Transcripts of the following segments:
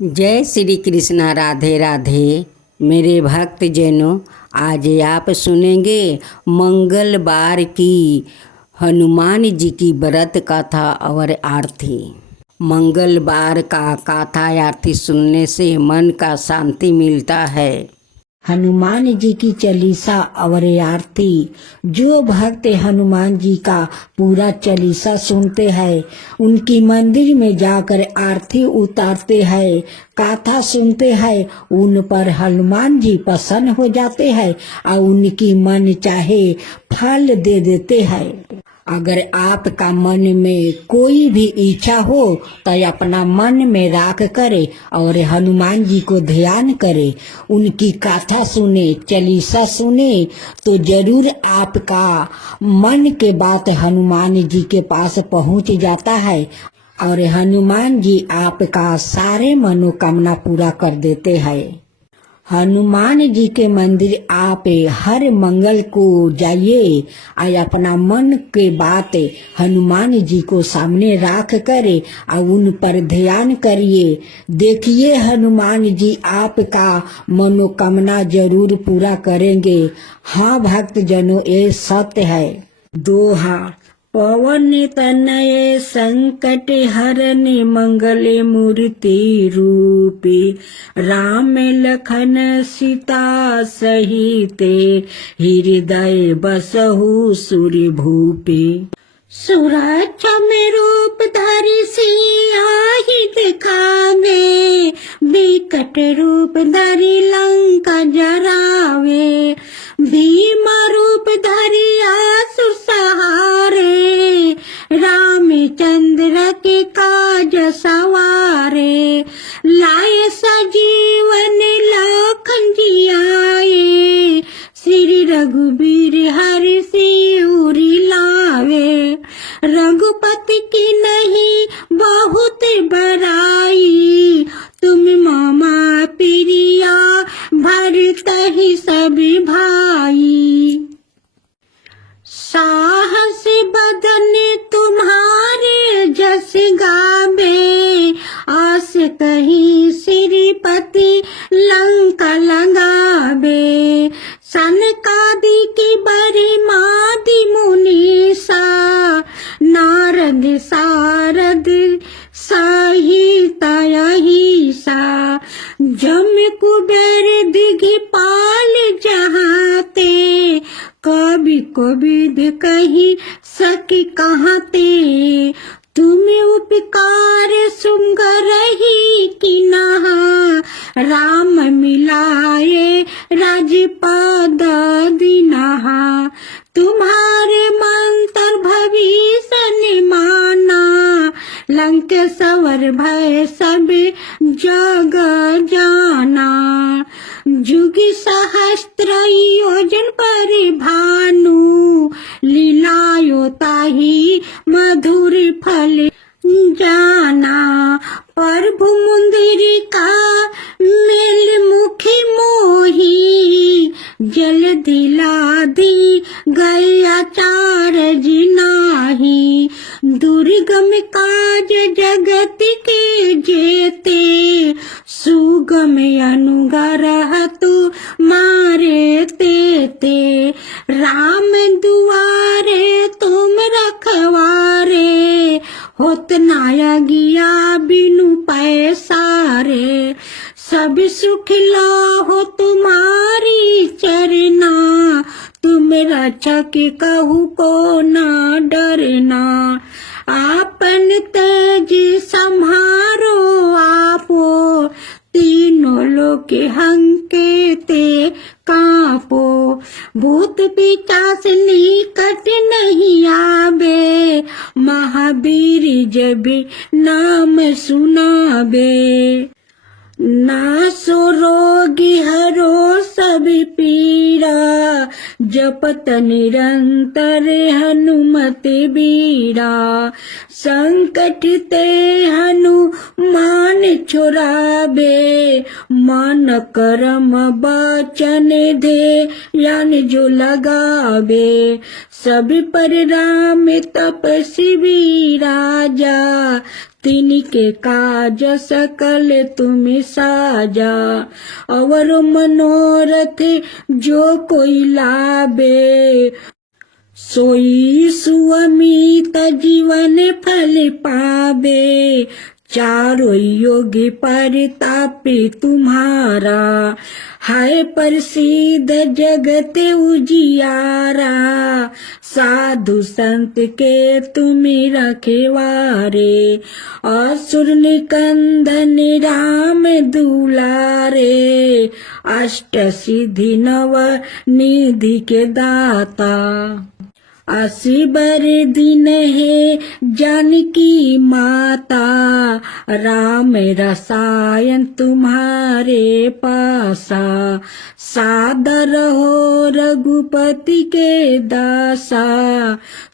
जय श्री कृष्णा। राधे राधे। मेरे भक्त जनों, आज आप सुनेंगे मंगलवार की हनुमान जी की व्रत कथा और आरती। मंगलवार का कथा आरती सुनने से मन का शांति मिलता है। हनुमान जी की चालीसा और आरती। जो भक्त हनुमान जी का पूरा चालीसा सुनते हैं, उनकी मंदिर में जाकर आरती उतारते हैं, कथा सुनते हैं, उन पर हनुमान जी प्रसन्न हो जाते हैं और उनकी मन चाहे फल दे देते हैं। अगर आपका मन में कोई भी इच्छा हो तो अपना मन में राख करे और हनुमान जी को ध्यान करे, उनकी कथा सुने, चालीसा सुने, तो जरूर आपका मन के बात हनुमान जी के पास पहुंच जाता है और हनुमान जी आपका सारे मनोकामना पूरा कर देते हैं। हनुमान जी के मंदिर आप हर मंगल को जाइए और अपना मन के बात हनुमान जी को सामने रख करे और उन पर ध्यान करिए। देखिए हनुमान जी आपका मनोकामना जरूर पूरा करेंगे। हाँ भक्त जनों, ये सत्य है। दोहा। पवन तनय संकट हरन मंगल मूर्ति रूपे, राम लखन सीता सहिते, हृदय बसहु सुर भूपे। सुरक्षा में रूप धरि सियाहि दिखावे, विकट रूप धरि लंका जरावे, भीमा रूप धरि असुर सहारे, रामचंद्र के काज सवारे, लाए सजीवन लखन जियाए, श्री रघुबीर हरि सिर लावे, रघुपति की नहीं बहुत बड़ाई, तुम मामा प्रिया भरत ही सभी भाई। साहस बदन तुम्हारे जस गावे, आस कही श्रीपति लंका लगावे, सनकादि बड़ी मादि मुनीसा, नारद सारद सहिता अहिसा, जम कुबेर दिगपाल जहाते, कभी कबीद कही सकी कहते, तुम्हें उपकार सुंग रही कि नहा, राम मिलाए राजपद दिनहा, तुम्हारे मंत्र भविष्य माना, लंकेश्वर भय सब जग जाना, जुग सहस्त्र योजन परिभानु, लीलायो ताहि मधुर फल जाना, प्रभु मुंदिरी का मेल मुखी मोही, जल दिला दी गया चार जिनाही, दुर्गम काज जगत के जेते, सुगम अनुग्रह तु मारे तेते, राम दुआरे तुम रखवारे, होत नाया गिया बिनु पैसारे, सब सुख लो हो तुम्हारी चरना, तुम रक्षक कहू को ना डरना, आपन तेज संहारो आपो, तीनों लोक हंके ते कापो, भूत पिशाच निकट नहीं आवे, महावीर जब नाम सुनावे, नासो रोगी हरो सब पीरा, जपत निरंतर हनुमत बीरा, संकट ते हनुमान छुड़ावे, मन कर्म बचन दे यान जो लगावे, सब पर राम तपस्वी राजा, तिनके काज सकल तुम साजा। और मनोरथ जो कोई लावे, सोई सुअमित जीवन फल पावे। चारों योगी परतापे तुम्हारा, है प्रसिद्ध जगत उजियारा। साधु संत के तुम रखवारे, असुर निकंदन राम दुलारे। अष्ट सिद्धि नव निधि के दाता, 80 बर दिन है जानकी माता। राम रसायन तुम्हारे पासा, सादर हो रघुपति के दासा।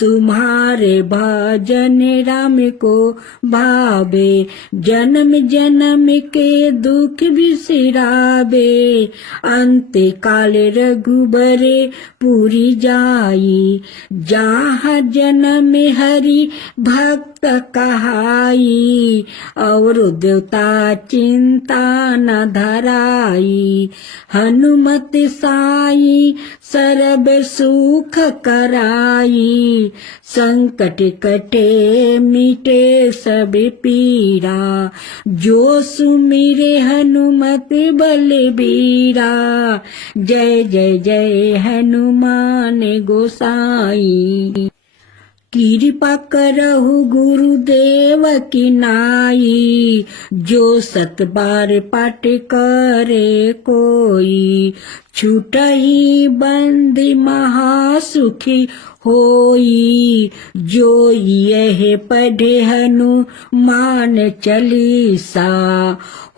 तुम्हारे भजन राम को भावे, जन्म जन्म के दुख बिसरावे। अंत काल रघुबरे पुरी जाई, जहाँ जन्म हरि भक्त कहाई। और देवता चिंता न धराई, हनुमत साई सर्व सुख कराई। संकट कटे मिटे सब पीरा, जो सुमिरे हनुमत बलबीरा। जय जय जय हनुमान गोसाई, कृपा करहु गुरुदेव की नाई। जो 7 बार पाठ करे कोई, छूटहि बंदी महासुखी होई। जो यह पढ़े हनुमान चालीसा,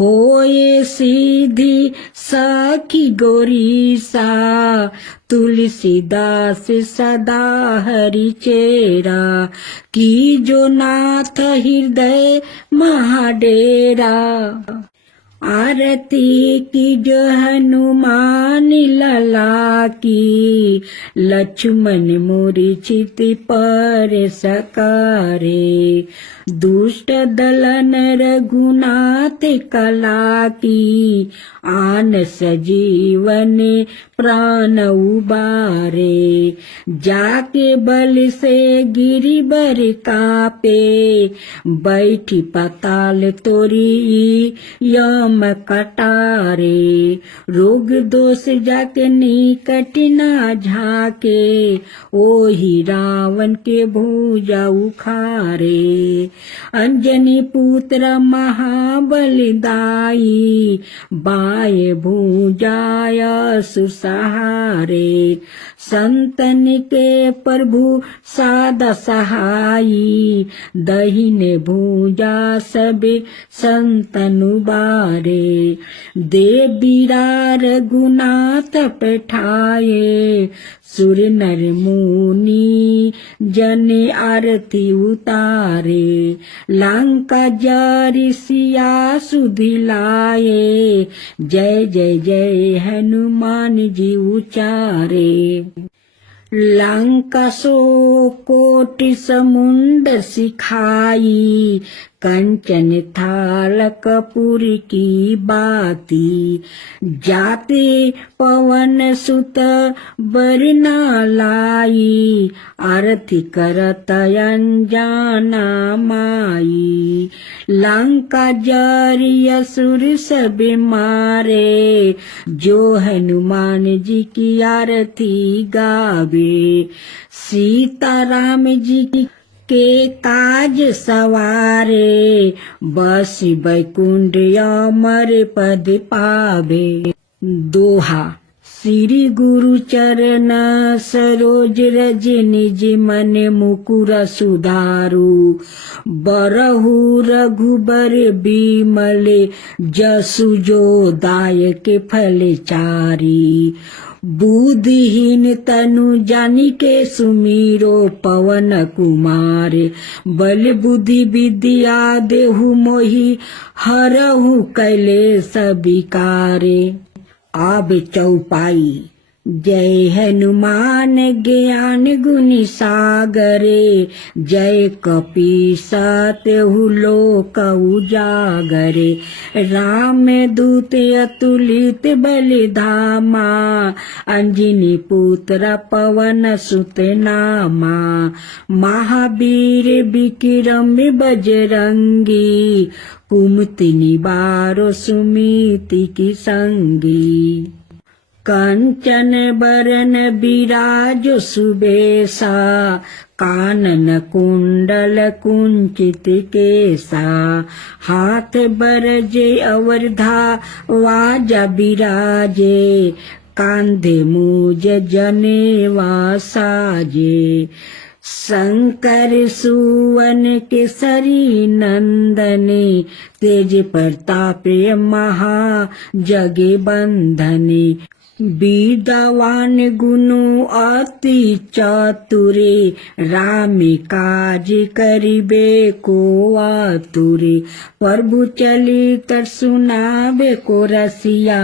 होए सीधी साखी गोरीसा। तुलसीदास सदा हरि चेरा, की जो नाथ हृदय महाडेरा। आरती की जो हनुमान लला की, लक्ष्मण मूर्छित पर सकारे। दुष्ट दलन रघुनाथ कला की, आन सजीवन प्राण उबारे। जाके बल से गिरि बर कापे, बैठी पाताल तोरी यम कटारे। रोग दोष जाके निकट ना झाके, ओही रावण के भुजा उखारे। अंजनी पुत्र महाबलदाई, बाए भुजाय सुसहारे। संतन के प्रभु सादा सहाई, दहिने भुजा सबे संतन उबारे। देवीरा रघुनाथ पठाए, सुर नर मुनि जन आरती उतारे। लंका जारी सिया सुधि लाए, जय जय जय हनुमान जी उचारे। लंका सो कोटि समुंदर सिखाई, कंचन थाल कपूर की बाती। जाते पवन सुत बरना लाई, आरती करत अनजाना माई। लंका जारी असुर सब मारे, जो हनुमान जी की आरती गावे। सीता राम जी के काज सवारे, बस बैकुंठ अमर पद पावे। दोहा श्री गुरु चरण सरोज रज निज मन मुकुर सुधारु। बरहु रघुबर बिमल जसु जो दायक फल चारी। बुद्धिहीन तनु जानिके सुमीरो पवन कुमार। बल बुद्धि विद्या देहु मोहि, हरहु कैलेस विकारे। आब चौपाई जय हनुमान ज्ञान गुनि सागरे, जय कपीस तेहु लोक उजागरे। राम दूत अतुलित बलि धामा, अंजनी पुत्र पवन सुत नामा। महावीर विक्रम बजरंगी, कुमति निवारो सुमिति की संगी। कंचन बरन बिराजो सुबेसा, कानन कुंडल कुंचित केसा। हाथ बरजे अवरधा वाजा बिराजे, कांधे मूज जनेवा साजे। शंकर सुवन केसरी नंदने, तेज प्रताप महा जगे बंधने। विद्यावान गुनु अति चतुरे, राम काज करिबे को आतुरे। प्रभु चलित सुनाबे को रसिया,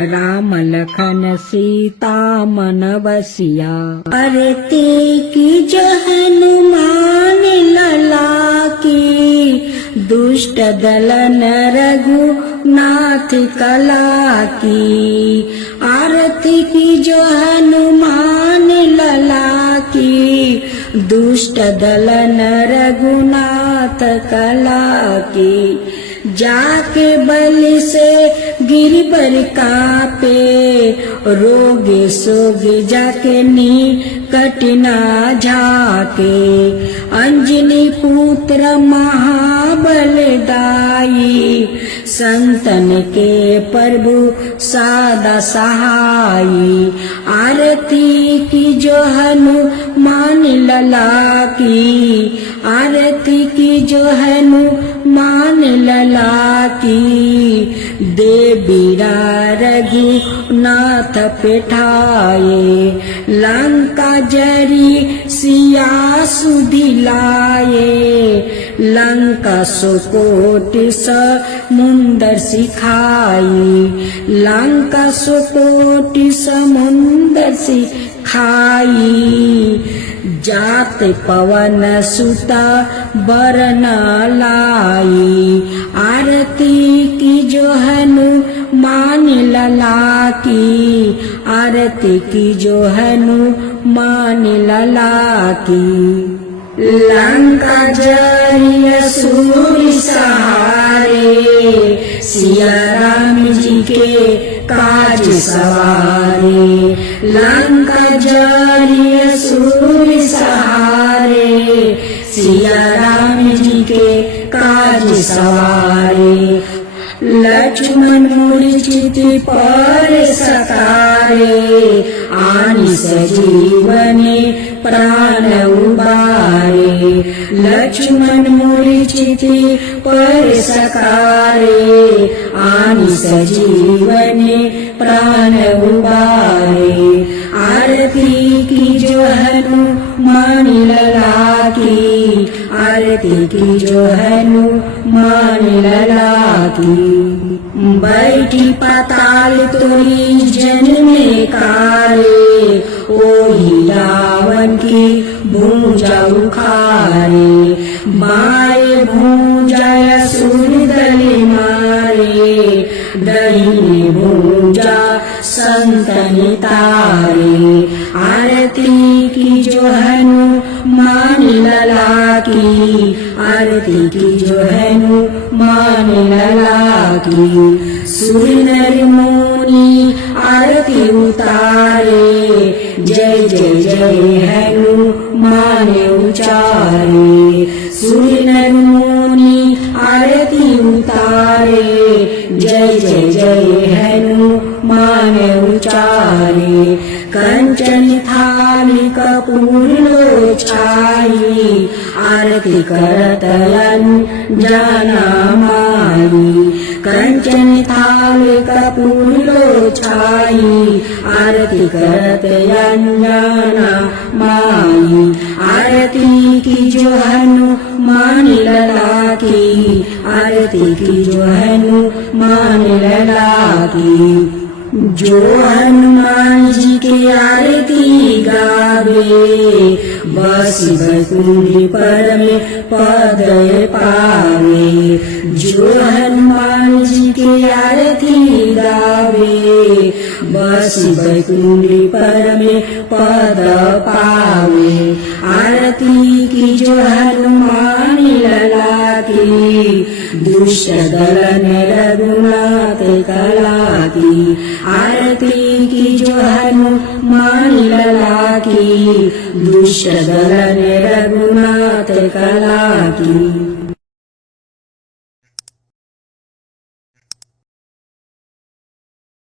राम लखन सीता मन बसिया। अरते की जो हनुमान लला की, दुष्ट दलन रघुनाथ कला की। आरती की जो हनुमान लला की, दुष्ट दलन रघुनाथ कला की। जाके बल से गिरबर कापे, रोगे सोगे जाके निकट ना झाके। अंजनी पुत्र महाबल दाई, संतन के प्रभु सादा सहाई। आरती की जो हनुमान लला की, आरती की जो हनुमान लला की। देवीरा रघुनाथ पेठाए, लंका जरी सिया सुदिलाए। लंका सुकोट समुंदर सिखाई, लंका सुकोट समुंदर सिखाई। जात पवन सुता बरना लाई, आरती की जो हनुमान लला की। आरती की जो हनुमान लला की। लंका जरी असुर सहारे, सिया राम जी के काज सवारे। लंका जरी असुर सहारे, सिया राम जी के काज सवारे। लक्ष्मण मूर्छित पर सकारे, आनि सजीवने प्राण उबारे। लक्ष्मण मूर्छित पर सकारे, आनि सजीवने प्राण उबारे। आरती की जो हनुमान लला की, आरती की जो हनुमान लला की। बैठी पाताल तोरी जन्मे कारे, ओही रावण की भूजा उखारे। मारे भूजा असुर दले मारे, दहिने भूजा संतन तारे। आरती की जो हनुमान लला की, आरती की जो हनुमान लला की। सुर नर मुनि आरती उतारे, जय जय जय हनुमान उचारे। सुर नर मुनि आरती उतारे, जय जय जय हनुमान उचारे। कंचन थाली कपूर लो छाई, आरती करत अंजना माई। कंचन थाली कपूर लो छाई, आरती करत अंजना माई। आरती की जो हनुमान लला की, आरती की जो हनुमान लला की। जो हनुमान जी के आरती गावे बस बैकुंठ पर में पद पावे। जो हनुमान जी के आरती गावे बस बैकुंठ पर में पद पावे। आरती की जो हनुमान लला की दुष्ट दलन रघुनाथ कला की। आरती की जो हनुमान लला की दुष्ट दलन रघुनाथ कला की।